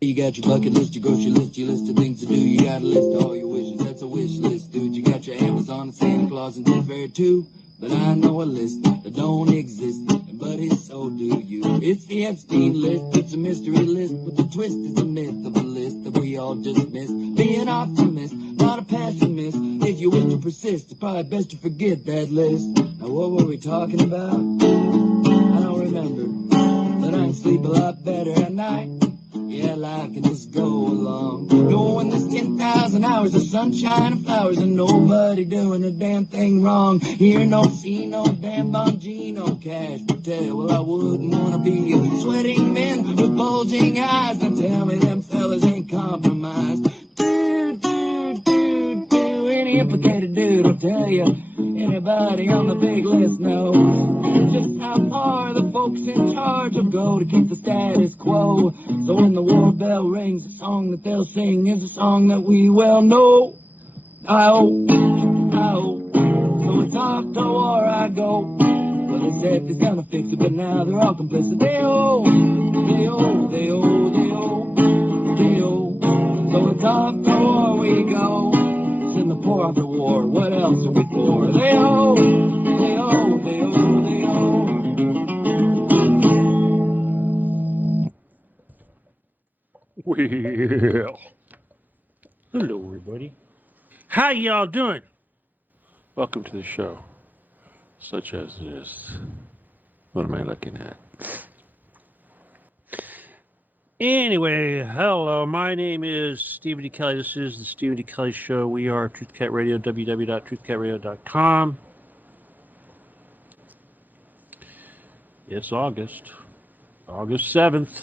You got your bucket list, your grocery list, your list of things to do. You got a list of all your wishes, that's a wish list, dude. You got your Amazon and Santa Claus and Tooth Fairy too. But I know a list that don't exist, but it's so do you. It's the Epstein list, it's a mystery list, but the twist is a myth of a list that we all just miss. Be an optimist, not a pessimist. If you wish to persist, it's probably best to forget that list. Now what were we talking about? I don't remember, but I can sleep a lot better at night. Yeah, life can just go along. Knowing there's 10,000 hours of sunshine and flowers and nobody doing a damn thing wrong. Hear no, see no, damn Bongino cash patel. Well, I wouldn't want to be a sweating man with bulging eyes. Now tell me them fellas ain't compromised. Any implicated dude will tell you. Anybody on the big list knows just how far the folks in charge will go to keep the status quo. So when the war bell rings, the song that they'll sing is a song that we well know. I-oh. So it's off to war I go. Well, they said he's gonna fix it, but now they're all complicit. They-oh. So it's off to war we go. In the pour of the war, what else are we for? They-oh. Well, hello everybody. How y'all doing? Welcome to the show. Such as this. What am I looking at? Anyway, hello, my name is Steven D Kelley. This is the Steven D Kelley Show. We are TruthCat Radio, www.truthcatradio.com. It's August 7th,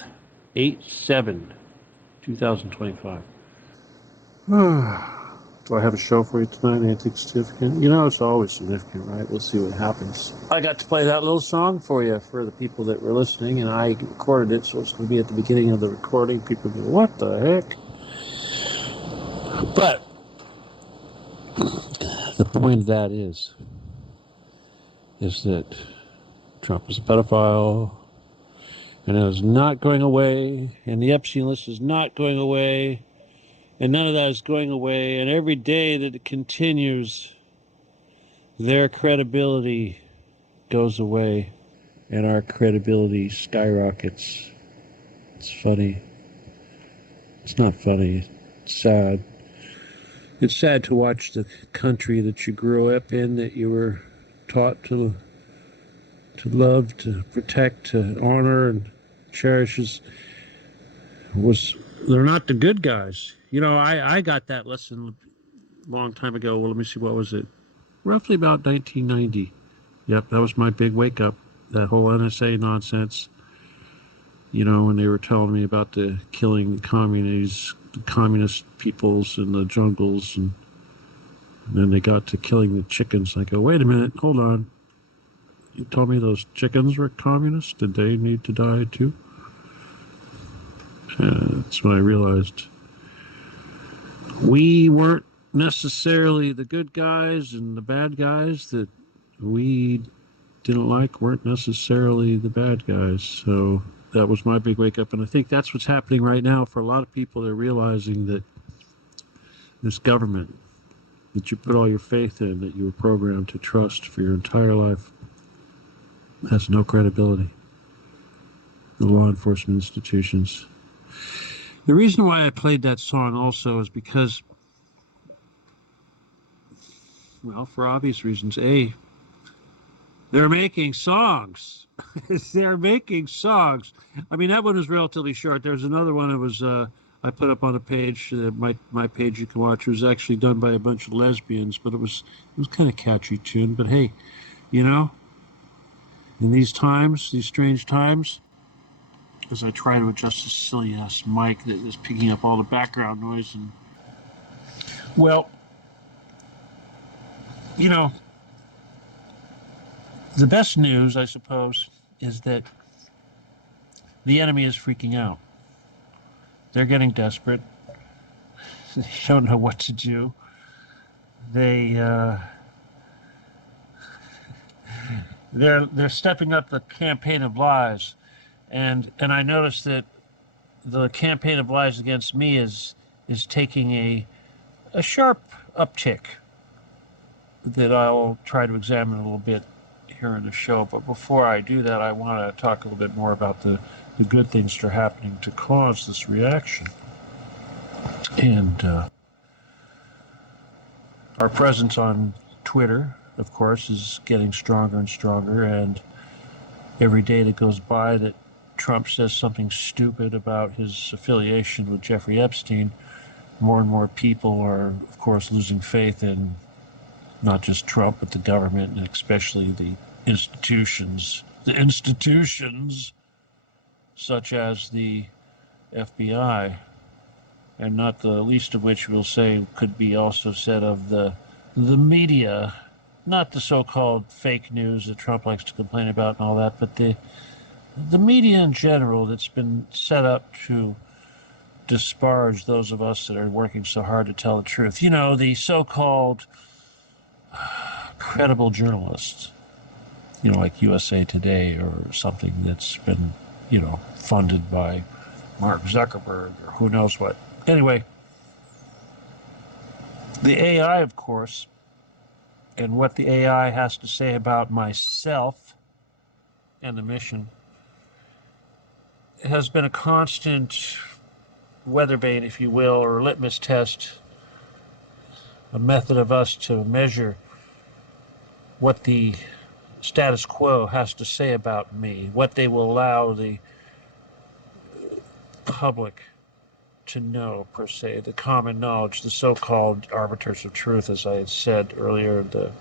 8/7/2025. Do I have a show for you tonight? Anything significant? You know, it's always significant, right? We'll see what happens. I got to play that little song for you for the people that were listening, and I recorded it, so it's going to be at the beginning of the recording. People go, what the heck? But the point of that is that Trump is a pedophile, and it is not going away, and the Epstein list is not going away. And none of that is going away. And every day that it continues, their credibility goes away. And our credibility skyrockets. It's funny. It's not funny. It's sad. It's sad to watch the country that you grew up in, that you were taught to love, to protect, to honor, and cherish. They're not the good guys. You know, I got that lesson a long time ago. Well, let me see, what was it? Roughly about 1990. Yep, that was my big wake up. That whole NSA nonsense. You know, when they were telling me about the killing the communist peoples in the jungles, and then they got to killing the chickens. I go, wait a minute, hold on. You told me those chickens were communists? Did they need to die too? That's when I realized we weren't necessarily the good guys, and the bad guys that we didn't like weren't necessarily the bad guys. So that was my big wake up, and I think that's what's happening right now for a lot of people. They're realizing that this government that you put all your faith in, that you were programmed to trust for your entire life, has no credibility. The law enforcement institutions. The reason why I played that song also is because, well, for obvious reasons. A, they're making songs. They're making songs. I mean, that one was relatively short. There's another one that was I put up on a page, my page you can watch. It was actually done by a bunch of lesbians, but it was kind of catchy tune. But hey, you know, in these times, these strange times, as I try to adjust this silly-ass mic that is picking up all the background noise. And well, you know, the best news, I suppose, is that the enemy is freaking out. They're getting desperate. They don't know what to do. They're stepping up the campaign of lies. And I noticed that the campaign of lies against me is taking a sharp uptick that I'll try to examine a little bit here in the show. But before I do that, I want to talk a little bit more about the good things that are happening to cause this reaction. And our presence on Twitter, of course, is getting stronger and stronger, and every day that goes by that Trump says something stupid about his affiliation with Jeffrey Epstein, more and more people are, of course, losing faith in not just Trump, but the government, and especially the institutions such as the FBI, and not the least of which we'll say could be also said of the media, not the so-called fake news that Trump likes to complain about and all that, but the media in general that's been set up to disparage those of us that are working so hard to tell the truth. You know, the so-called credible journalists, you know, like USA Today or something that's been, you know, funded by Mark Zuckerberg or who knows what. Anyway, the AI, of course, and what the AI has to say about myself and the mission has been a constant weather bait, if you will, or litmus test, a method of us to measure what the status quo has to say about me, what they will allow the public to know, per se, the common knowledge, the so-called arbiters of truth, as I had said earlier, the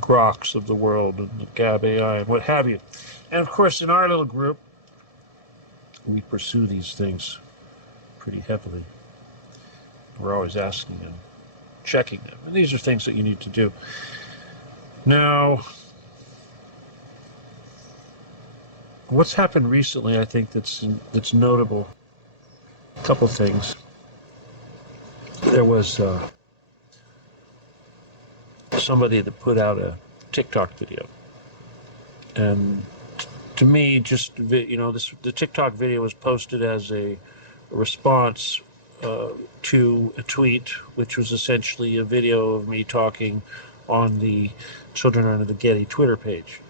Groks of the world and the Gab AI and what have you. And of course, in our little group, we pursue these things pretty heavily. We're always asking and checking them. And these are things that you need to do. Now, what's happened recently, I think, that's notable. A couple things. There was somebody that put out a TikTok video, and to me, just, you know, the TikTok video was posted as a response to a tweet, which was essentially a video of me talking on the Children Under the Getty Twitter page.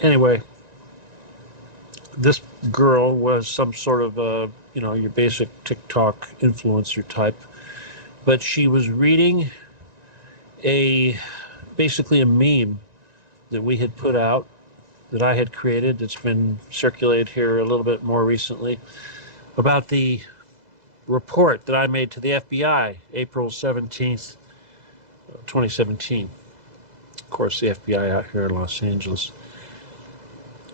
Anyway, this girl was some sort of you know, your basic TikTok influencer type, but she was reading basically a meme that we had put out, that I had created, that's been circulated here a little bit more recently, about the report that I made to the FBI April 17th, 2017. Of course, the FBI out here in Los Angeles.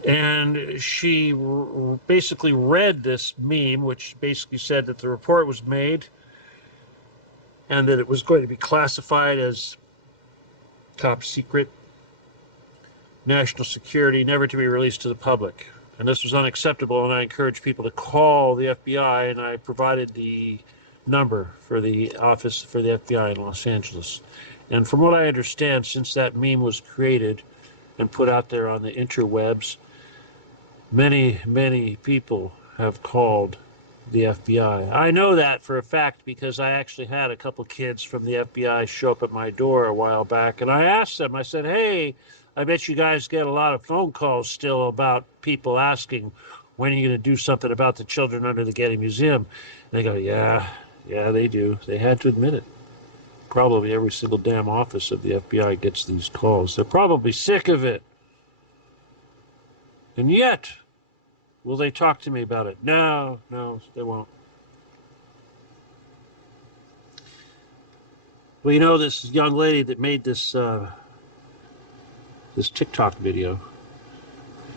And she basically read this meme, which basically said that the report was made and that it was going to be classified as top secret, national security, never to be released to the public. And this was unacceptable, and I encouraged people to call the FBI, and I provided the number for the office for the FBI in Los Angeles. And from what I understand, since that meme was created and put out there on the interwebs, many people have called the FBI. I know that for a fact because I actually had a couple kids from the FBI show up at my door a while back, and I asked them, I said, hey, I bet you guys get a lot of phone calls still about people asking, when are you going to do something about the Children Under the Getty Museum? And they go, yeah, they do. They had to admit it. Probably every single damn office of the FBI gets these calls. They're probably sick of it. And yet, will they talk to me about it? No, they won't. Well, you know, this young lady that made this this TikTok video,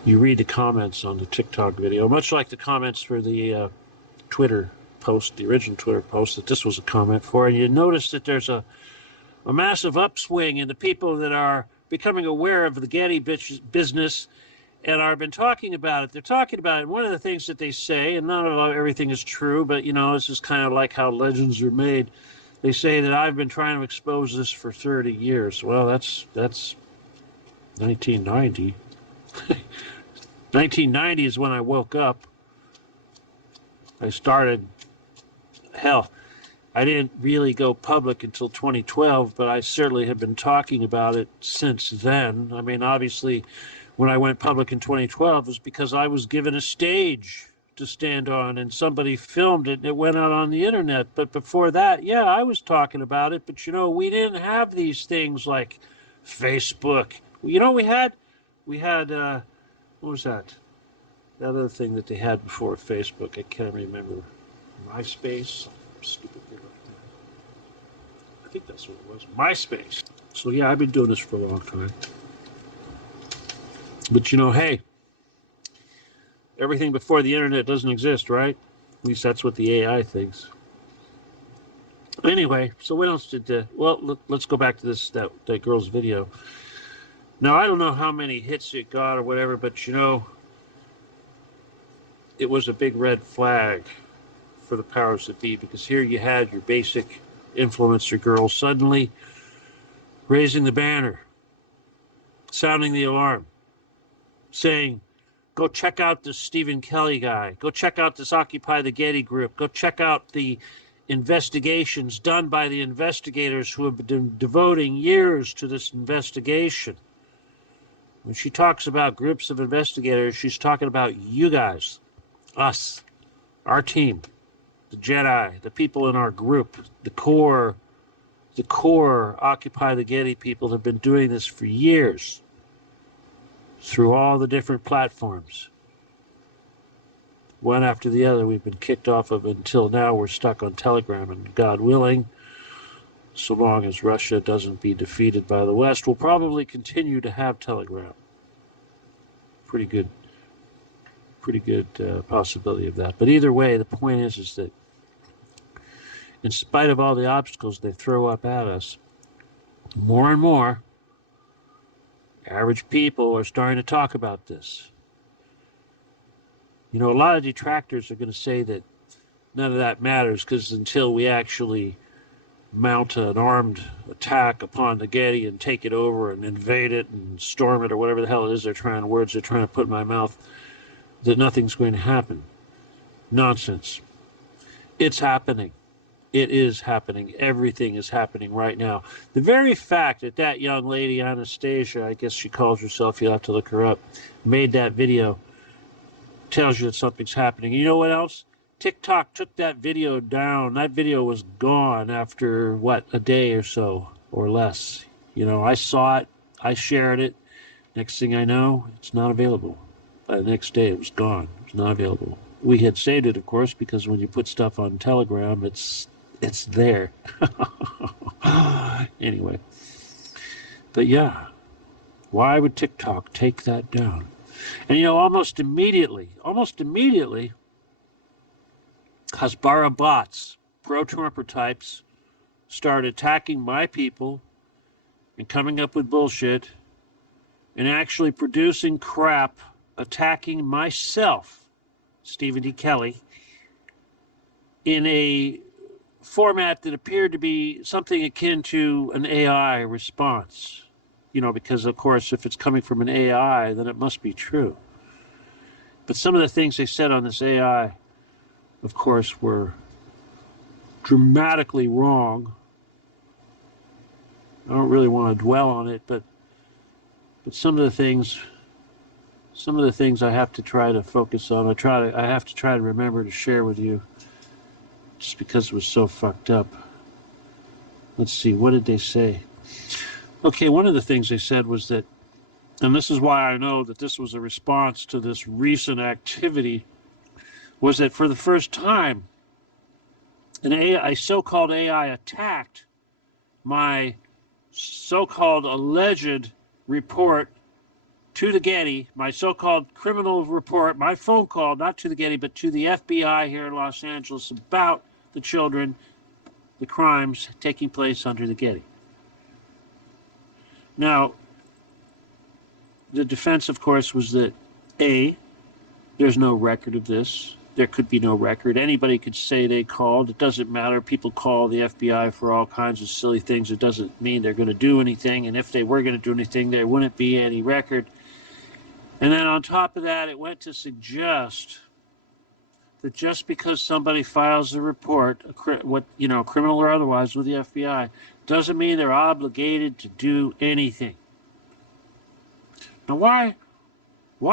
you read the comments on the TikTok video, much like the comments for the Twitter post, the original Twitter post that this was a comment for, and you notice that there's a massive upswing in the people that are becoming aware of the Getty business and have been talking about it. They're talking about it. One of the things that they say, and not everything is true, but, you know, this is kind of like how legends are made. They say that I've been trying to expose this for 30 years. Well, that's 1990. 1990 is when I woke up. I started, hell, I didn't really go public until 2012, but I certainly have been talking about it since then. I mean, obviously, when I went public in 2012, it was because I was given a stage to stand on and somebody filmed it and it went out on the internet. But before that, yeah, I was talking about it. But, you know, we didn't have these things like Facebook. You know, we had, what was that? That other thing that they had before Facebook, I can't remember. MySpace? Stupid thing like that. I think that's what it was. MySpace. So yeah, I've been doing this for a long time. But you know, hey, everything before the internet doesn't exist, right? At least that's what the AI thinks. Anyway, so what else did? Well, let's go back to that girl's video. Now I don't know how many hits it got or whatever, but you know, it was a big red flag for the powers that be, because here you had your basic influencer girl suddenly raising the banner, sounding the alarm, saying, go check out this Steven Kelley guy, go check out this Occupy the Getty group, go check out the investigations done by the investigators who have been devoting years to this investigation. When she talks about groups of investigators, she's talking about you guys, us, our team, the Jedi, the people in our group, the core Occupy the Getty people have been doing this for years through all the different platforms. One after the other we've been kicked off of until now we're stuck on Telegram, and God willing, so long as Russia doesn't be defeated by the West, we'll probably continue to have Telegram. Pretty good possibility of that. But either way, the point is that in spite of all the obstacles they throw up at us, more and more average people are starting to talk about this. You know, a lot of detractors are going to say that none of that matters, because until we actually mount an armed attack upon the Getty and take it over and invade it and storm it, or whatever the hell it is they're trying to put in my mouth, that nothing's going to happen. Nonsense. It's happening. It is happening. Everything is happening right now. The very fact that that young lady, Anastasia, I guess she calls herself, you'll have to look her up, made that video, tells you that something's happening. You know what else? TikTok took that video down. That video was gone after, what, a day or so, or less. You know, I saw it. I shared it. Next thing I know, it's not available. By the next day, it was gone. It's not available. We had saved it, of course, because when you put stuff on Telegram, it's there. Anyway. But yeah, why would TikTok take that down? And you know, almost immediately, Hasbara bots, pro-Trumper types, start attacking my people and coming up with bullshit and actually producing crap, attacking myself, Steven D Kelley, in a format that appeared to be something akin to an AI response. You know, because of course, if it's coming from an AI, then it must be true. But some of the things they said on this AI, of course, were dramatically wrong. I don't really want to dwell on it, but some of the things I have to try to focus on. I have to try to remember to share with you, just because it was so fucked up. Let's see, what did they say? Okay, one of the things they said was that, and this is why I know that this was a response to this recent activity, was that for the first time, a so-called AI attacked my so-called alleged report to the Getty, my so-called criminal report, my phone call, not to the Getty, but to the FBI here in Los Angeles about the children, the crimes taking place under the Getty. Now, the defense, of course, was that, A, there's no record of this. There could be no record. Anybody could say they called. It doesn't matter. People call the FBI for all kinds of silly things. It doesn't mean they're going to do anything. And if they were going to do anything, there wouldn't be any record. And then on top of that, it went to suggest that just because somebody files a report, criminal or otherwise, with the FBI, doesn't mean they're obligated to do anything. Now, why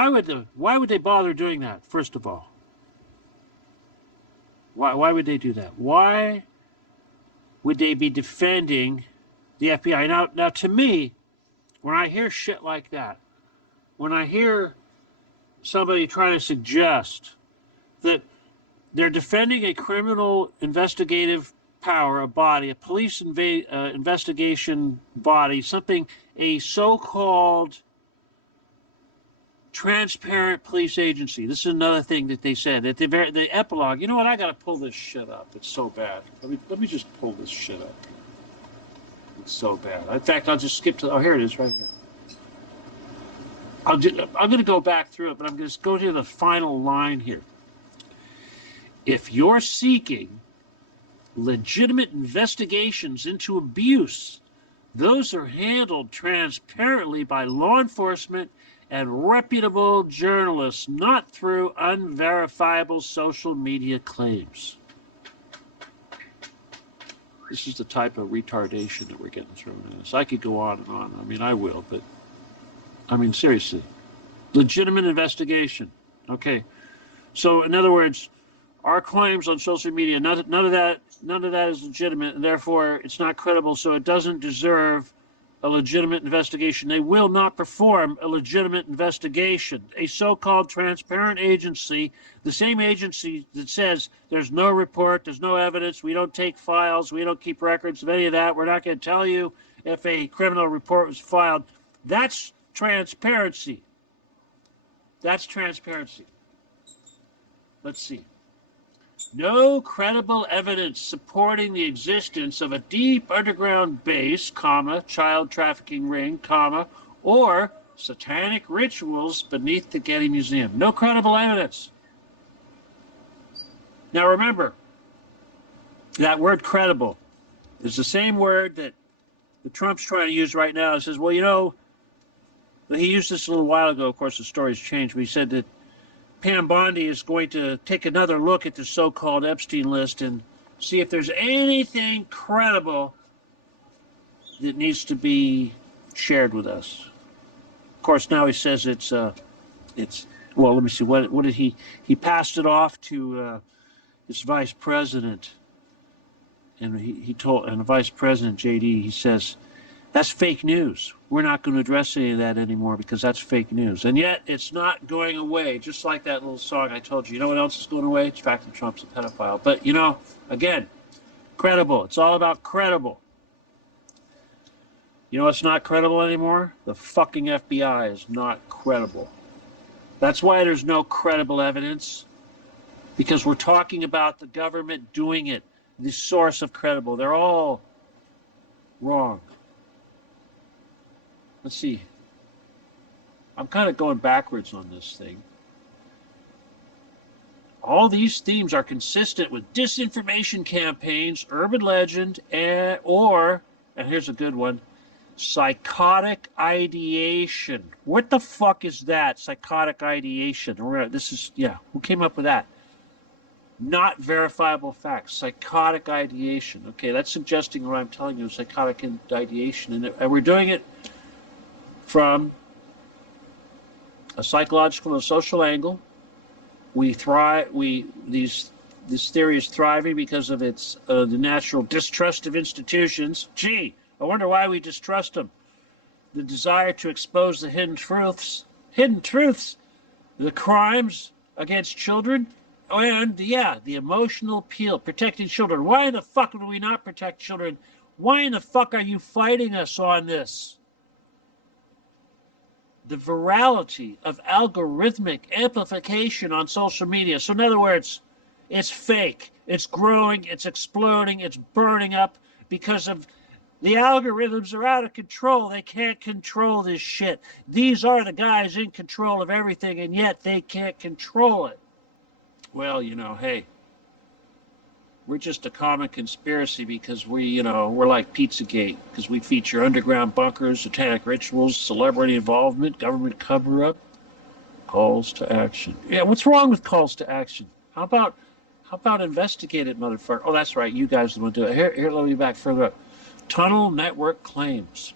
would they bother doing that? First of all, why would they do that? Why would they be defending the FBI? Now, to me, when I hear shit like that, when I hear somebody trying to suggest that they're defending a criminal investigative power, a body, a police investigation body, a so-called transparent police agency. This is another thing that they said at the epilogue. You know what? I got to pull this shit up. It's so bad. Let me just pull this shit up. It's so bad. In fact, I'll just skip to. Oh, here it is, right here. I'm going to go back through it, but I'm going to go to the final line here. If you're seeking legitimate investigations into abuse, those are handled transparently by law enforcement and reputable journalists, not through unverifiable social media claims. This is the type of retardation that we're getting thrown at us. I could go on and on. I mean, I will, but seriously. Legitimate investigation. Okay. So, in other words, our claims on social media, none of that is legitimate, and therefore it's not credible, so it doesn't deserve a legitimate investigation. They will not perform a legitimate investigation. A so-called transparent agency, the same agency that says there's no report, there's no evidence, we don't take files, we don't keep records of any of that, we're not going to tell you if a criminal report was filed. That's transparency. That's transparency. Let's see. No credible evidence supporting the existence of a deep underground base, child trafficking ring, or satanic rituals beneath the Getty Museum. No credible evidence. Now remember, that word credible is the same word that Trump's trying to use right now. It says, well, he used this a little while ago. Of course, the story's changed, but he said that Pam Bondi is going to take another look at the so-called Epstein list and see if there's anything credible that needs to be shared with us. Of course, now he says it's well, let me see, what did he passed it off to his vice president, and he told, and the vice president, JD, he says, that's fake news. We're not going to address any of that anymore because that's fake news. And yet, it's not going away, just like that little song I told you. You know what else is going away? It's the fact that Trump's a pedophile. But, again, credible. It's all about credible. You know what's not credible anymore? The fucking FBI is not credible. That's why there's no credible evidence, because we're talking about the government doing it, the source of credible. They're all wrong. Let's see. I'm kind of going backwards on this thing. All these themes are consistent with disinformation campaigns, urban legend, and here's a good one, psychotic ideation. What the fuck is that? Psychotic ideation. Who came up with that? Not verifiable facts. Psychotic ideation. Okay, that's suggesting what I'm telling you, psychotic ideation. And we're doing it from a psychological and social angle. This theory is thriving because of its the natural distrust of institutions. Gee, I wonder why we distrust them. The desire to expose the hidden truths, the crimes against children, and the emotional appeal, protecting children. Why in the fuck would we not protect children? Why in the fuck are you fighting us on this? The virality of algorithmic amplification on social media. So in other words, it's fake, it's growing, it's exploding, it's burning up because of the algorithms are out of control. They can't control this shit. These are the guys in control of everything, and yet they can't control it. Well, hey, we're just a common conspiracy because we're like Pizzagate, because we feature underground bunkers, satanic rituals, celebrity involvement, government cover-up, calls to action. Yeah, what's wrong with calls to action? How about investigate it, motherfucker? Oh, that's right. You guys want to do it. Here, let me back further up. Tunnel network claims.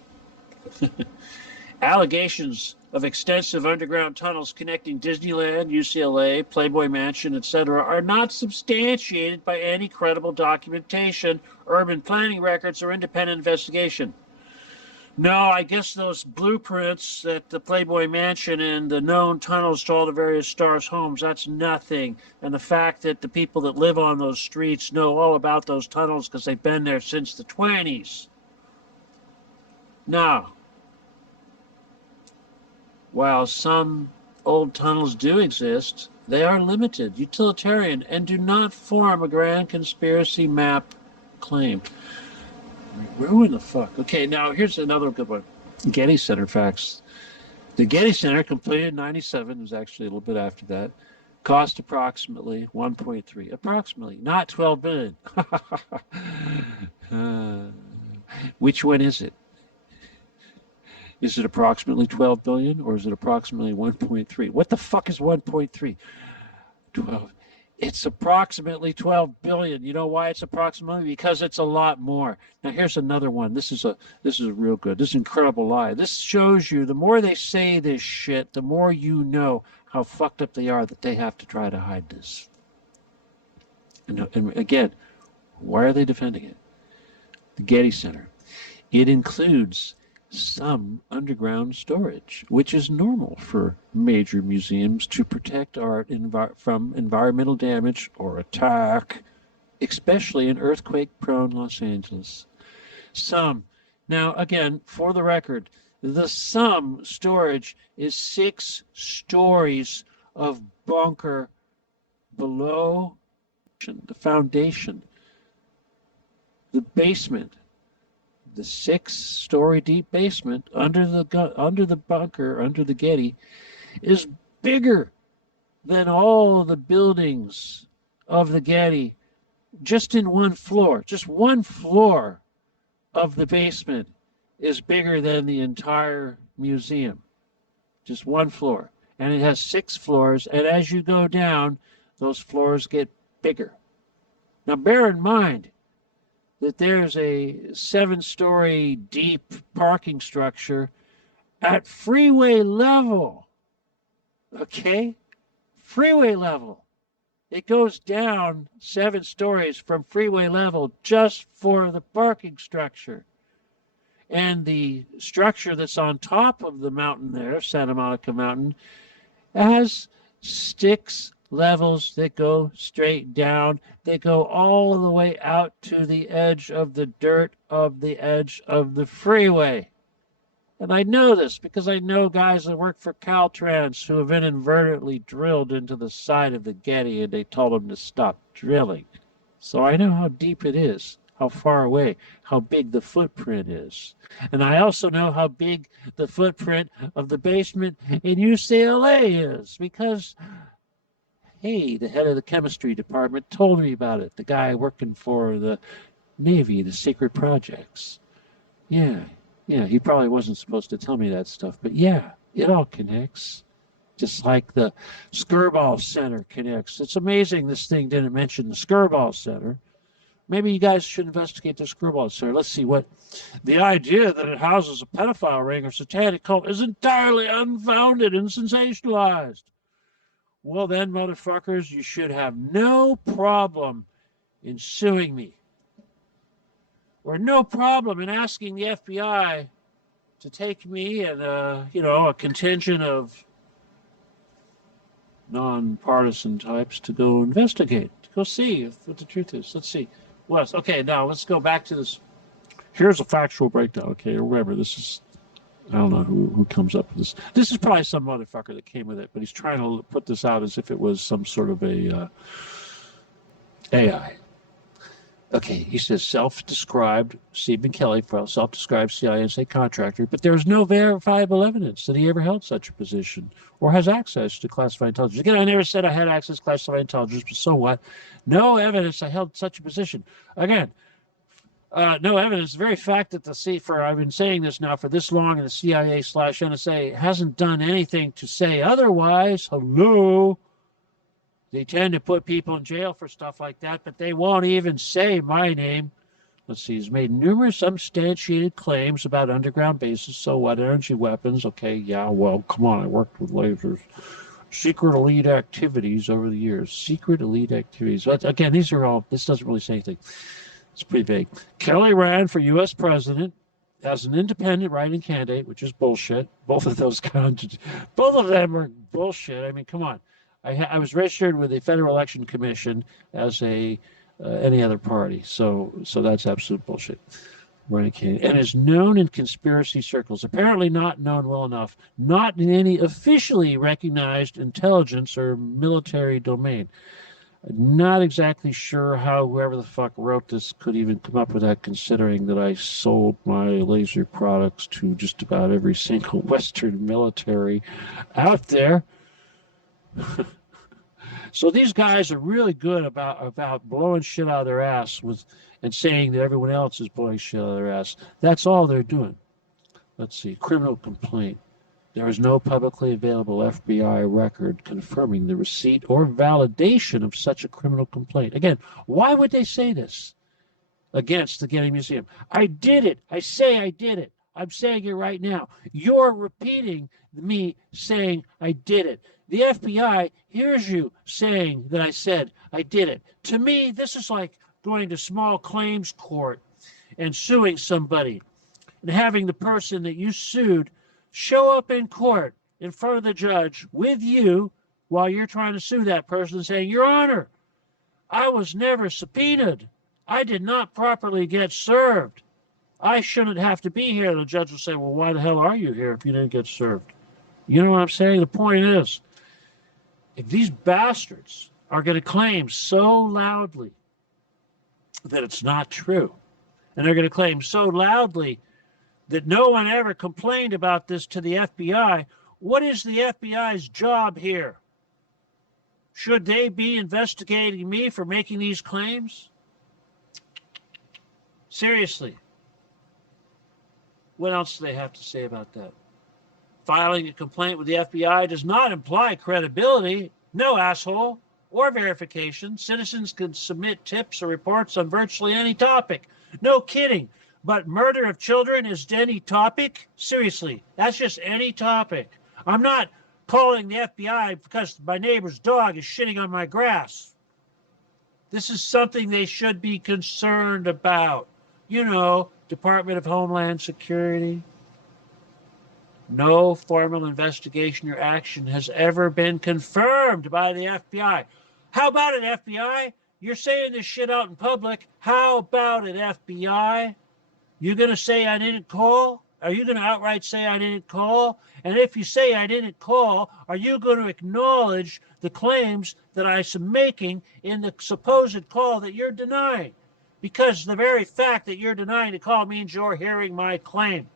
Allegations of extensive underground tunnels connecting Disneyland, UCLA, Playboy Mansion, etc. are not substantiated by any credible documentation, urban planning records, or independent investigation. No, I guess those blueprints at the Playboy Mansion and the known tunnels to all the various stars' homes, that's nothing. And the fact that the people that live on those streets know all about those tunnels because they've been there since the 20s. Now, while some old tunnels do exist, they are limited, utilitarian, and do not form a grand conspiracy map claim. Where in the fuck? Okay, now here's another good one. Getty Center facts. The Getty Center, completed in 97, was actually a little bit after that, cost approximately 1.3. Approximately, not 12 billion. Which one is it? Is it approximately 12 billion or is it approximately 1.3? What the fuck is 1.3? 12. It's approximately 12 billion. You know why it's approximately? Because it's a lot more. Now here's another one. This is a real good. This is an incredible lie. This shows you the more they say this shit, the more you know how fucked up they are that they have to try to hide this. And again, why are they defending it? The Getty Center. It includes some underground storage, which is normal for major museums to protect art from environmental damage or attack, especially in earthquake-prone Los Angeles. Some. Now, again, for the record, the some storage is 6 stories of bunker below the foundation, the basement. The 6-story deep basement under the bunker, under the Getty, is bigger than all the buildings of the Getty just in one floor. Just one floor of the basement is bigger than the entire museum. Just one floor. And it has 6 floors, and as you go down, those floors get bigger. Now bear in mind that there's a 7-story deep parking structure at freeway level. Okay? Freeway level. It goes down 7 stories from freeway level just for the parking structure. And the structure that's on top of the mountain there, Santa Monica Mountain, has 6 levels that go straight down. They go all the way out to the edge of the dirt of the edge of the freeway. And I know this because I know guys that work for Caltrans who have inadvertently drilled into the side of the Getty and they told them to stop drilling. So I know how deep it is, how far away, how big the footprint is. And I also know how big the footprint of the basement in UCLA is because hey, the head of the chemistry department told me about it. The guy working for the Navy, the secret projects. Yeah, he probably wasn't supposed to tell me that stuff, but yeah, it all connects. Just like the Skirball Center connects. It's amazing this thing didn't mention the Skirball Center. Maybe you guys should investigate the Skirball Center. Let's see what the idea that it houses a pedophile ring or satanic cult is entirely unfounded and sensationalized. Well then, motherfuckers, you should have no problem in suing me. Or no problem in asking the FBI to take me and, a contingent of nonpartisan types to go investigate, to go see what the truth is. Let's see. Okay, now let's go back to this. Here's a factual breakdown. Okay, remember, this is, I don't know who comes up with this. This is probably some motherfucker that came with it, but he's trying to put this out as if it was some sort of a AI. Okay, he says self-described Steven Kelley, self-described CIA NSA contractor, but there's no verifiable evidence that he ever held such a position or has access to classified intelligence. Again, I never said I had access to classified intelligence, but so what? No evidence I held such a position. Again, no evidence. The very fact that I've been saying this now for this long, and the CIA/NSA hasn't done anything to say otherwise. Hello. They tend to put people in jail for stuff like that, but they won't even say my name. Let's see, he's made numerous unsubstantiated claims about underground bases. So what? Energy weapons. Okay, yeah, well, come on. I worked with lasers. Secret elite activities over the years. Secret elite activities. But again, these are all, this doesn't really say anything. It's pretty vague. Kelley ran for U.S. president as an independent write-in candidate, which is bullshit. Both of those both of them are bullshit. I mean, come on. I was registered with the Federal Election Commission as any other party, so that's absolute bullshit. And is known in conspiracy circles, apparently not known well enough, not in any officially recognized intelligence or military domain. Not exactly sure how whoever the fuck wrote this could even come up with that, considering that I sold my laser products to just about every single Western military out there. So these guys are really good about blowing shit out of their ass and saying that everyone else is blowing shit out of their ass. That's all they're doing. Let's see. Criminal complaint. There is no publicly available FBI record confirming the receipt or validation of such a criminal complaint. Again, why would they say this against the Getty Museum? I did it. I say I did it. I'm saying it right now. You're repeating me saying I did it. The FBI hears you saying that I said I did it. To me, this is like going to small claims court and suing somebody and having the person that you sued show up in court in front of the judge with you while you're trying to sue that person, saying, Your Honor, I was never subpoenaed. I did not properly get served. I shouldn't have to be here. The judge will say, well, why the hell are you here if you didn't get served? You know what I'm saying? The point is, if these bastards are going to claim so loudly that it's not true, and they're going to claim so loudly that no one ever complained about this to the FBI, what is the FBI's job here? Should they be investigating me for making these claims? Seriously. What else do they have to say about that? Filing a complaint with the FBI does not imply credibility. No, asshole. Or verification. Citizens can submit tips or reports on virtually any topic. No kidding. But murder of children is any topic? Seriously, that's just any topic. I'm not calling the FBI because my neighbor's dog is shitting on my grass. This is something they should be concerned about. You know, Department of Homeland Security. No formal investigation or action has ever been confirmed by the FBI. How about it, FBI? You're saying this shit out in public. How about it, FBI? You going to say I didn't call? Are you going to outright say I didn't call? And if you say I didn't call, are you going to acknowledge the claims that I'm making in the supposed call that you're denying? Because the very fact that you're denying the call means you're hearing my claim.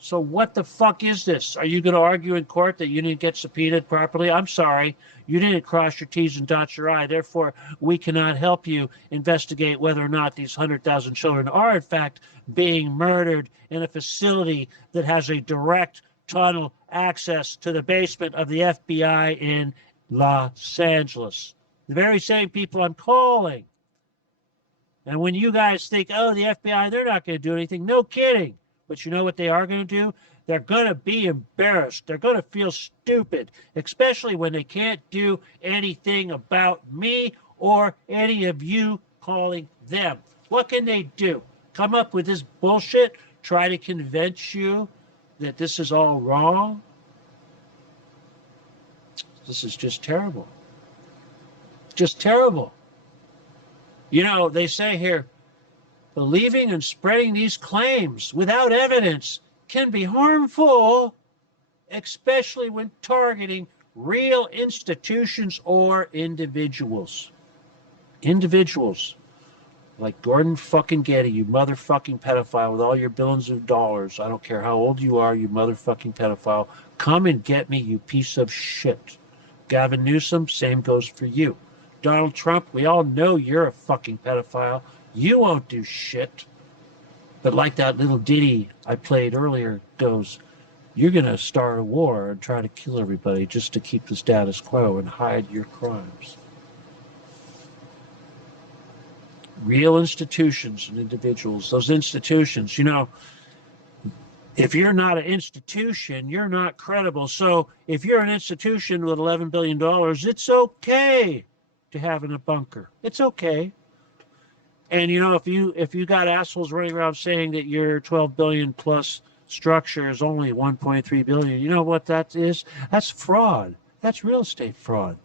So what the fuck is this? Are you going to argue in court that you didn't get subpoenaed properly? I'm sorry. You didn't cross your T's and dot your I. Therefore, we cannot help you investigate whether or not these 100,000 children are, in fact, being murdered in a facility that has a direct tunnel access to the basement of the FBI in Los Angeles. The very same people I'm calling. And when you guys think, oh, the FBI, they're not going to do anything. No kidding. But you know what they are going to do? They're going to be embarrassed. They're going to feel stupid, especially when they can't do anything about me or any of you calling them. What can they do? Come up with this bullshit? Try to convince you that this is all wrong? This is just terrible. Just terrible. You know, they say here, believing and spreading these claims without evidence can be harmful, especially when targeting real institutions or individuals. Individuals like Gordon fucking Getty, you motherfucking pedophile with all your billions of dollars. I don't care how old you are, you motherfucking pedophile. Come and get me, you piece of shit. Gavin Newsom, same goes for you. Donald Trump, we all know you're a fucking pedophile. You won't do shit. But like that little ditty I played earlier goes, you're going to start a war and try to kill everybody just to keep the status quo and hide your crimes. Real institutions and individuals, those institutions, if you're not an institution, you're not credible. So if you're an institution with $11 billion, it's okay to have in a bunker. It's okay. And if you got assholes running around saying that your 12 billion plus structure is only 1.3 billion, you know what that is? That's fraud. That's real estate fraud.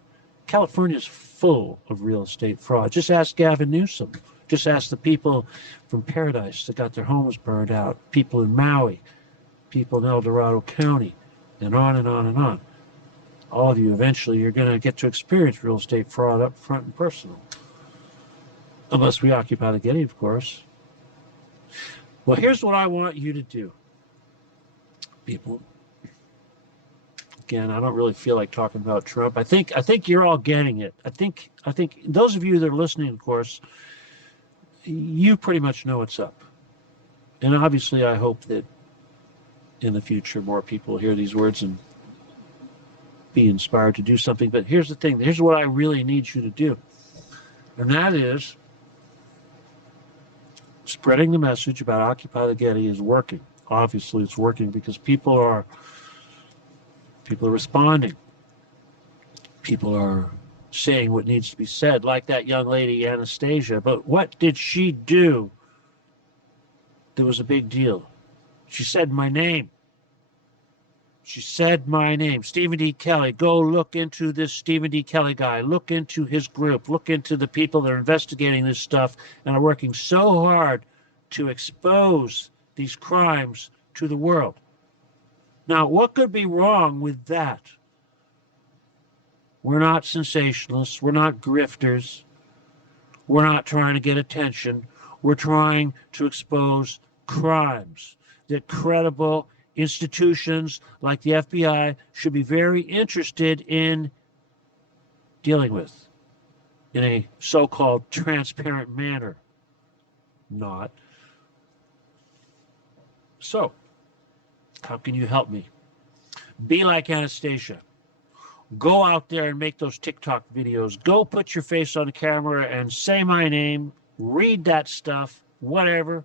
California's full of real estate fraud. Just ask Gavin Newsom. Just ask the people from Paradise that got their homes burned out, people in Maui, people in El Dorado County, and on and on and on. All of you, eventually, you're going to get to experience real estate fraud up front and personal. Unless we occupy the Getty, of course. Well, here's what I want you to do, people. Again, I don't really feel like talking about Trump. I think you're all getting it. I think those of you that are listening, of course, you pretty much know what's up. And obviously, I hope that in the future, more people hear these words and be inspired to do something. But here's the thing. Here's what I really need you to do. And that is spreading the message about Occupy the Getty is working. Obviously, it's working because people are responding. People are saying what needs to be said, like that young lady, Anastasia. But what did she do that was a big deal? She said my name. She said my name, Steven D Kelley. Go look into this Steven D Kelley guy. Look into his group. Look into the people that are investigating this stuff and are working so hard to expose these crimes to the world. Now, what could be wrong with that? We're not sensationalists. We're not grifters. We're not trying to get attention. We're trying to expose crimes that credible institutions like the FBI should be very interested in dealing with in a so-called transparent manner. Not. So, how can you help me? Be like Anastasia. Go out there and make those TikTok videos. Go put your face on the camera and say my name. Read that stuff, whatever.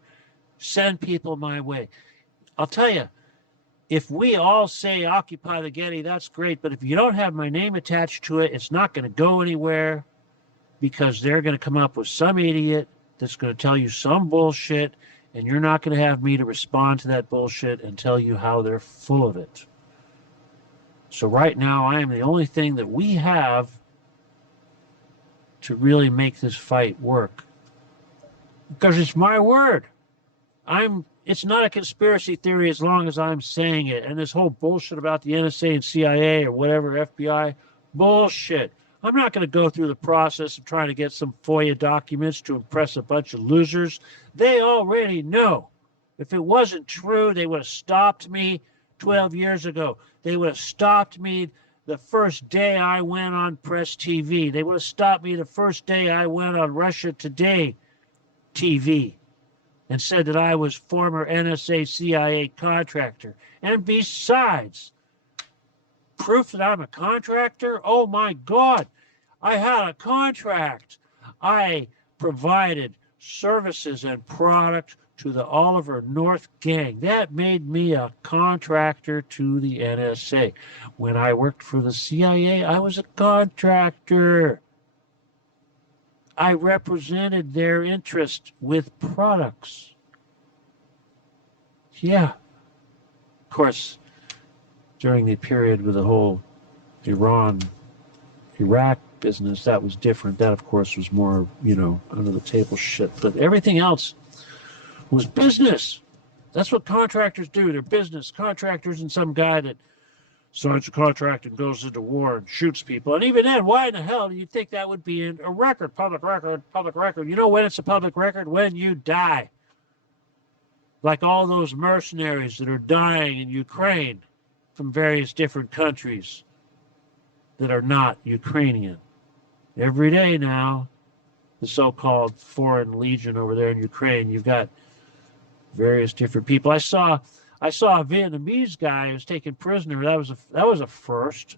Send people my way. I'll tell you, if we all say Occupy the Getty, that's great. But if you don't have my name attached to it, it's not going to go anywhere because they're going to come up with some idiot that's going to tell you some bullshit, and you're not going to have me to respond to that bullshit and tell you how they're full of it. So right now, I am the only thing that we have to really make this fight work. Because it's my word. It's not a conspiracy theory as long as I'm saying it. And this whole bullshit about the NSA and CIA or whatever, FBI, bullshit. I'm not going to go through the process of trying to get some FOIA documents to impress a bunch of losers. They already know. If it wasn't true, they would have stopped me 12 years ago. They would have stopped me the first day I went on Press TV. They would have stopped me the first day I went on Russia Today TV and said that I was former NSA CIA contractor. And besides, proof that I'm a contractor? Oh my God, I had a contract. I provided services and product to the Oliver North gang. That made me a contractor to the NSA. When I worked for the CIA, I was a contractor. I represented their interest with products. Yeah. Of course, during the period with the whole Iraq business, that was different. That, of course, was more, under the table shit. But everything else was business. That's what contractors do. They're business. Contractors and some guy that signs a contract and goes into war and shoots people. And even then, why in the hell do you think that would be in a record, public record, public record? You know when it's a public record? When you die. Like all those mercenaries that are dying in Ukraine from various different countries that are not Ukrainian. Every day now, the so-called Foreign Legion over there in Ukraine, you've got various different people. I saw I saw a Vietnamese guy who was taken prisoner. That was a first.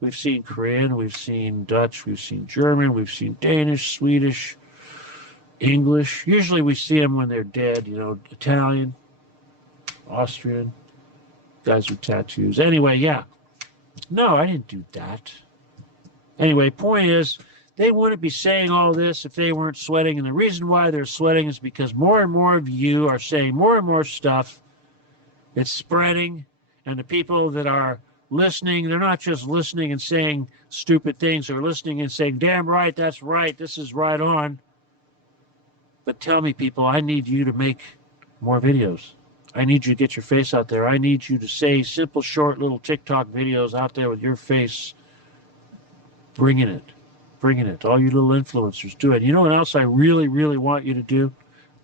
We've seen Korean, we've seen Dutch, we've seen German, we've seen Danish, Swedish, English. Usually we see them when they're dead, you know, Italian, Austrian, guys with tattoos. Anyway, yeah. No, I didn't do that. Anyway, point is, they wouldn't be saying all this if they weren't sweating. And the reason why they're sweating is because more and more of you are saying more and more stuff. It's spreading. And the people that are listening, they're not just listening and saying stupid things. They're listening and saying, damn right, that's right, this is right on. But tell me, people, I need you to make more videos. I need you to get your face out there. I need you to say simple, short, little TikTok videos out there with your face. Bringing it. Bringing it. All you little influencers, do it. You know what else I really, really want you to do?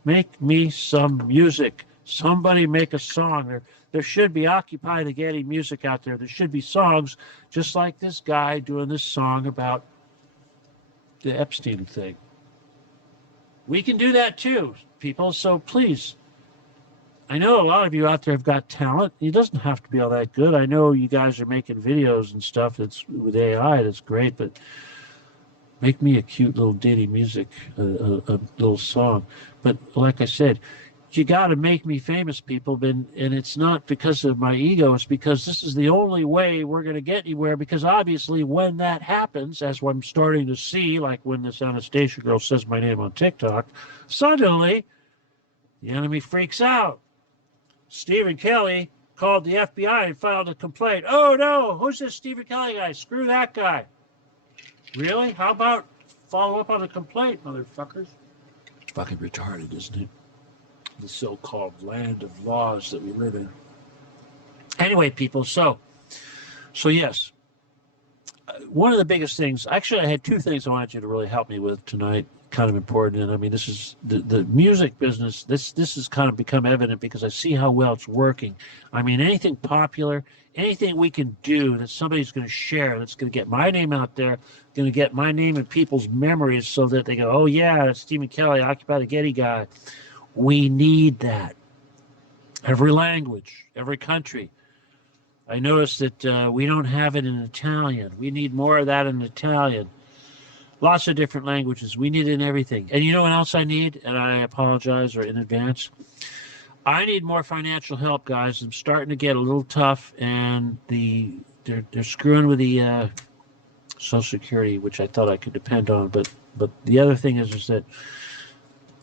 Make me some music. Somebody make a song. There should be Occupy the Getty music out there. There should be songs just like this guy doing this song about the Epstein thing. We can do that too, people. So please, I know a lot of you out there have got talent. It doesn't have to be all that good. I know you guys are making videos and stuff that's with AI. That's great, but make me a cute little ditty music, a little song. But like I said, you got to make me famous, people. And it's not because of my ego. It's because this is the only way we're going to get anywhere. Because obviously when that happens, as I'm starting to see, like when this Anastasia girl says my name on TikTok, suddenly the enemy freaks out. Steven Kelley called the FBI and filed a complaint. Oh, no, who's this Steven Kelley guy? Screw that guy. Really? How about follow up on the complaint, motherfuckers? It's fucking retarded, isn't it? The so-called land of laws that we live in. Anyway, people, so yes. One of the biggest things, actually, I had two things I wanted you to really help me with tonight, kind of important. And I mean, this is the music business. This has kind of become evident because I see how well it's working. I mean, anything popular, anything we can do that somebody's going to share, that's going to get my name out there, going to get my name in people's memories so that they go, oh, yeah, it's Steven Kelley, Occupy the Getty guy. We need that. Every language, every country. I noticed that we don't have it in Italian. We need more of that in Italian. Lots of different languages. We need it in everything. And you know what else I need? And I apologize or in advance. I need more financial help, guys. I'm starting to get a little tough, and they're screwing with the Social Security, which I thought I could depend on. But the other thing is that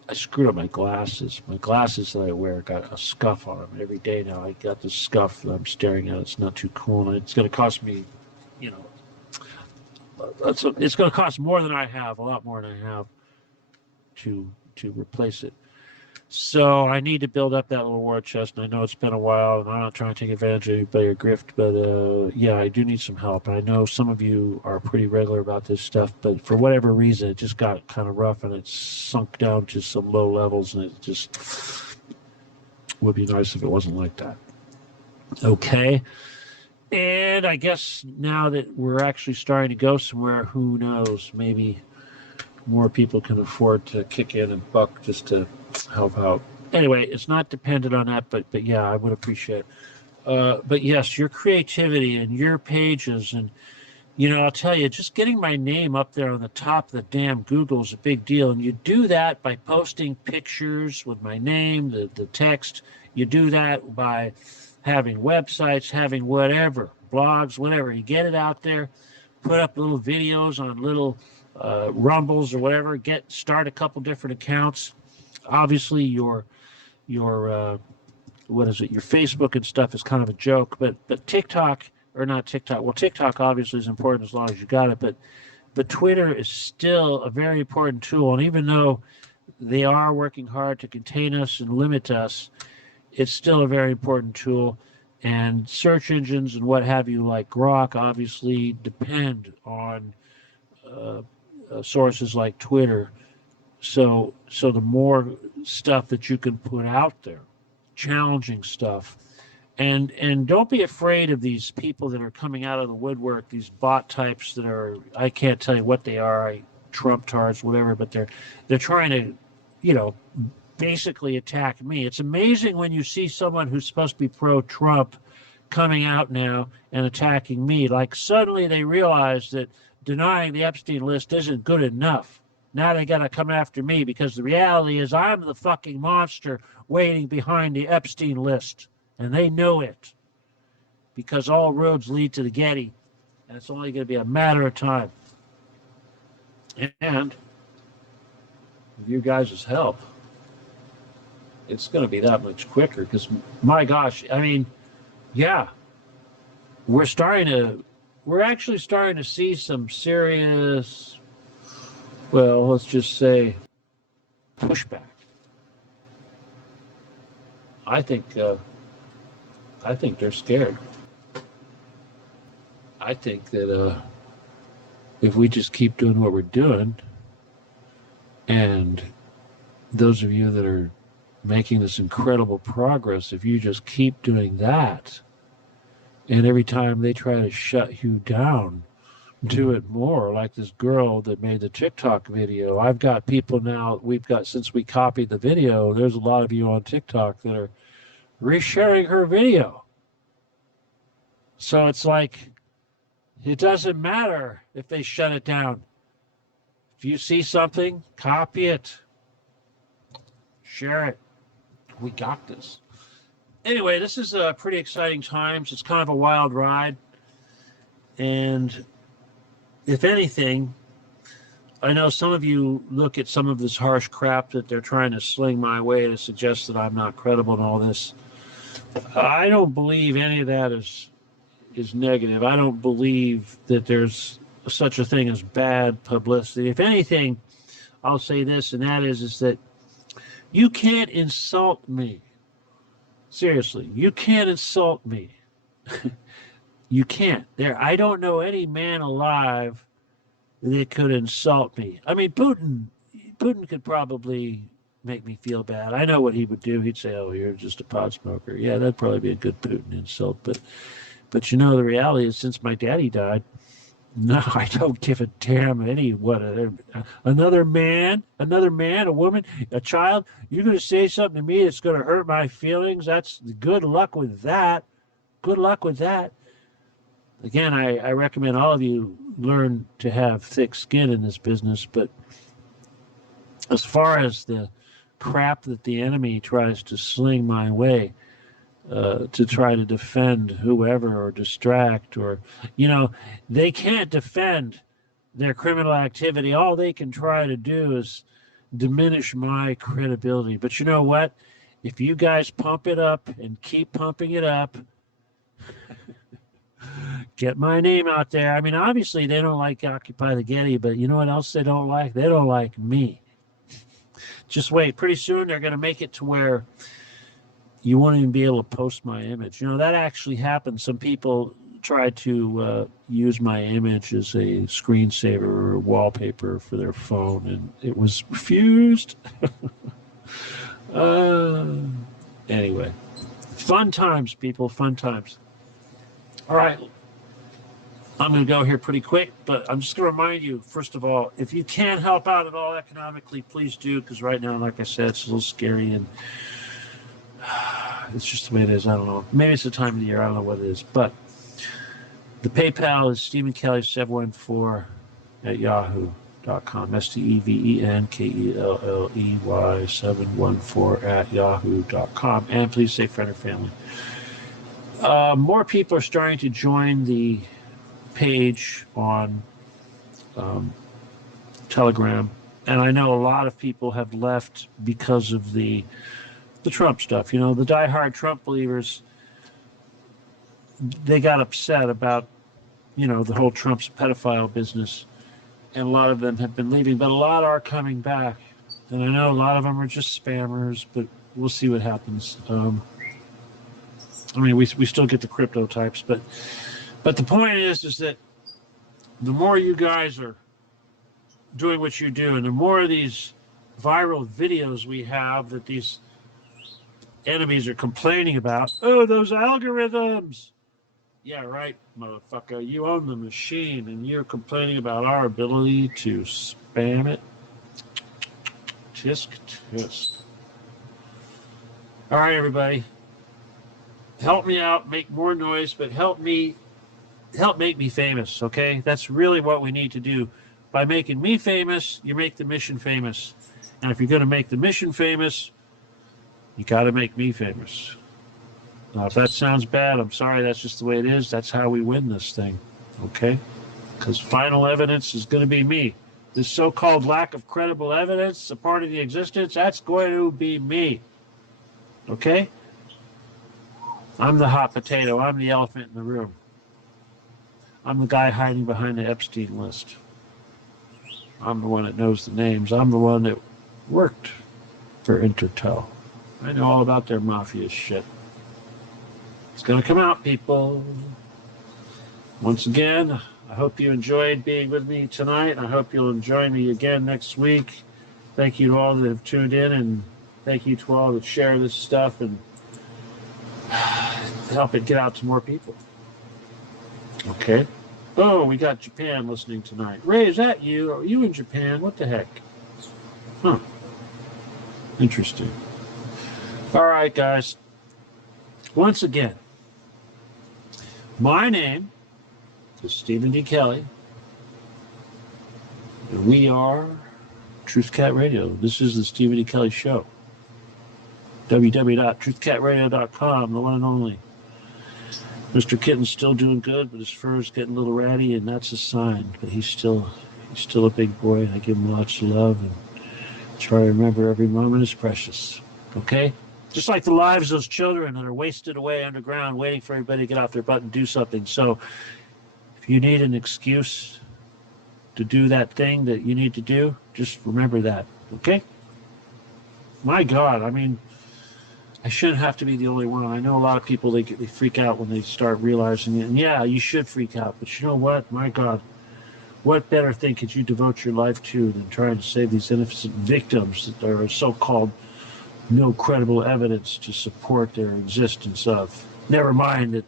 I screwed up my glasses. My glasses that I wear got a scuff on them. Every day now I got this scuff that I'm staring at. It's not too cool. And it's going to cost me, you know, it's going to cost more than I have, a lot more than I have to replace it. So I need to build up that little war chest. And I know it's been a while, and I'm not trying to take advantage of anybody or grift, but yeah, I do need some help. And I know some of you are pretty regular about this stuff, but for whatever reason, it just got kind of rough, and it's sunk down to some low levels, and it just would be nice if it wasn't like that. Okay. And I guess now that we're actually starting to go somewhere, who knows, maybe more people can afford to kick in and buck just to help out. Anyway, it's not dependent on that, but yeah, I would appreciate it. But yes, your creativity and your pages, and you know, I'll tell you, just getting my name up there on the top of the damn Google is a big deal. And you do that by posting pictures with my name, the text. You do that by having websites, having whatever, blogs, whatever. You get it out there, put up little videos on little Rumbles or whatever. Start a couple different accounts. Obviously, your what is it? Your Facebook and stuff is kind of a joke, but TikTok, or not TikTok. Well, TikTok obviously is important as long as you got it, but Twitter is still a very important tool. And even though they are working hard to contain us and limit us, it's still a very important tool. And search engines and what have you, like Grok, obviously depend on sources like Twitter. So the more stuff that you can put out there, challenging stuff, and don't be afraid of these people that are coming out of the woodwork, these bot types that are, I can't tell you what they are, Trump tards, whatever, but they're trying to, you know, basically attack me. It's amazing when you see someone who's supposed to be pro-Trump coming out now and attacking me. Like suddenly they realize that denying the Epstein list isn't good enough. Now they got to come after me because the reality is I'm the fucking monster waiting behind the Epstein list. And they know it because all roads lead to the Getty. And it's only going to be a matter of time. And with you guys' help, it's going to be that much quicker because, my gosh, I mean, yeah, we're actually starting to see some serious, well, let's just say, pushback. I think they're scared. I think that if we just keep doing what we're doing, and those of you that are making this incredible progress, if you just keep doing that, and every time they try to shut you down, do it more, like this girl that made the TikTok video. I've got people now, since we copied the video, there's a lot of you on TikTok that are resharing her video. So it's like, it doesn't matter if they shut it down. If you see something, copy it, share it. We got this. Anyway, this is pretty exciting times. It's kind of a wild ride. And if anything, I know some of you look at some of this harsh crap that they're trying to sling my way to suggest that I'm not credible and all this. I don't believe any of that is negative. I don't believe that there's such a thing as bad publicity. If anything, I'll say this, and that is that you can't insult me. Seriously, you can't insult me. You can't. I don't know any man alive that could insult me. I mean, Putin could probably make me feel bad. I know what he would do. He'd say, "Oh, you're just a pot smoker." Yeah, that'd probably be a good Putin insult. But you know, the reality is, since my daddy died, no, I don't give a damn another man, a woman, a child. You're going to say something to me that's going to hurt my feelings. That's good luck with that. Good luck with that. Again, I recommend all of you learn to have thick skin in this business. But as far as the crap that the enemy tries to sling my way, to try to defend whoever or distract, or, you know, they can't defend their criminal activity. All they can try to do is diminish my credibility. But you know what? If you guys pump it up and keep pumping it up, get my name out there. I mean, obviously they don't like Occupy the Getty, but you know what else they don't like? They don't like me. Just wait. Pretty soon they're going to make it to where you won't even be able to post my image. You know, that actually happened. Some people tried to use my image as a screensaver or wallpaper for their phone, and it was refused. Anyway, fun times, people, fun times. All right, I'm going to go here pretty quick, but I'm just going to remind you, first of all, if you can help out at all economically, please do, because right now, like I said, it's a little scary, and it's just the way it is. I don't know. Maybe it's the time of the year. I don't know what it is. But the PayPal is Steven Kelley 714 at yahoo.com. StevenKelley 714 at yahoo.com. And please say friend or family. More people are starting to join the page on Telegram. And I know a lot of people have left because of the Trump stuff. You know, the diehard Trump believers, they got upset about, you know, the whole Trump's pedophile business, and a lot of them have been leaving, but a lot are coming back, and I know a lot of them are just spammers, but we'll see what happens. I mean, we still get the crypto types, but the point is that the more you guys are doing what you do, and the more of these viral videos we have that these enemies are complaining about, oh, those algorithms. Yeah, right, motherfucker. You own the machine, and you're complaining about our ability to spam it. Tisk, tisk. All right, everybody. Help me out, make more noise, but help make me famous, okay? That's really what we need to do. By making me famous, you make the mission famous. And if you're going to make the mission famous, you got to make me famous. Now, if that sounds bad, I'm sorry. That's just the way it is. That's how we win this thing, okay? Because final evidence is going to be me. This so-called lack of credible evidence supporting the existence, that's going to be me, okay? I'm the hot potato. I'm the elephant in the room. I'm the guy hiding behind the Epstein list. I'm the one that knows the names. I'm the one that worked for Intertel. I know all about their mafia shit. It's going to come out, people. Once again, I hope you enjoyed being with me tonight. I hope you'll join me again next week. Thank you to all that have tuned in, and thank you to all that share this stuff and help it get out to more people. Okay. Oh, we got Japan listening tonight. Ray, is that you? Are you in Japan? What the heck? Huh. Interesting. All right, guys. Once again, my name is Steven D Kelley, and we are Truth Cat Radio. This is the Steven D Kelley Show. www.truthcatradio.com, the one and only. Mr. Kitten's still doing good, but his fur is getting a little ratty, and that's a sign. But he's still a big boy. I give him lots of love and try to remember every moment is precious. Okay? Just like the lives of those children that are wasted away underground waiting for everybody to get off their butt and do something. So if you need an excuse to do that thing that you need to do, just remember that. Okay? My God, I mean, I shouldn't have to be the only one. I know a lot of people, they freak out when they start realizing it. And yeah, you should freak out. But you know what? My God, what better thing could you devote your life to than trying to save these innocent victims that are so-called no credible evidence to support their existence of? Never mind that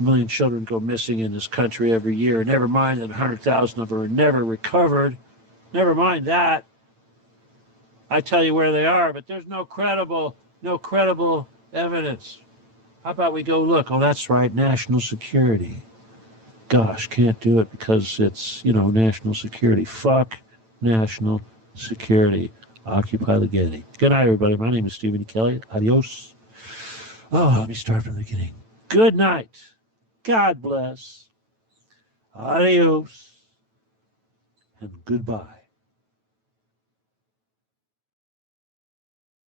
a million children go missing in this country every year. Never mind that 100,000 of them are never recovered. Never mind that. I tell you where they are, but there's no credible evidence. How about we go look? Oh, that's right, national security. Gosh, can't do it because it's, national security. Fuck national security. Occupy the Getty. Good night, everybody. My name is Steven D Kelley. Adios. Oh, let me start from the beginning. Good night. God bless. Adios. And goodbye.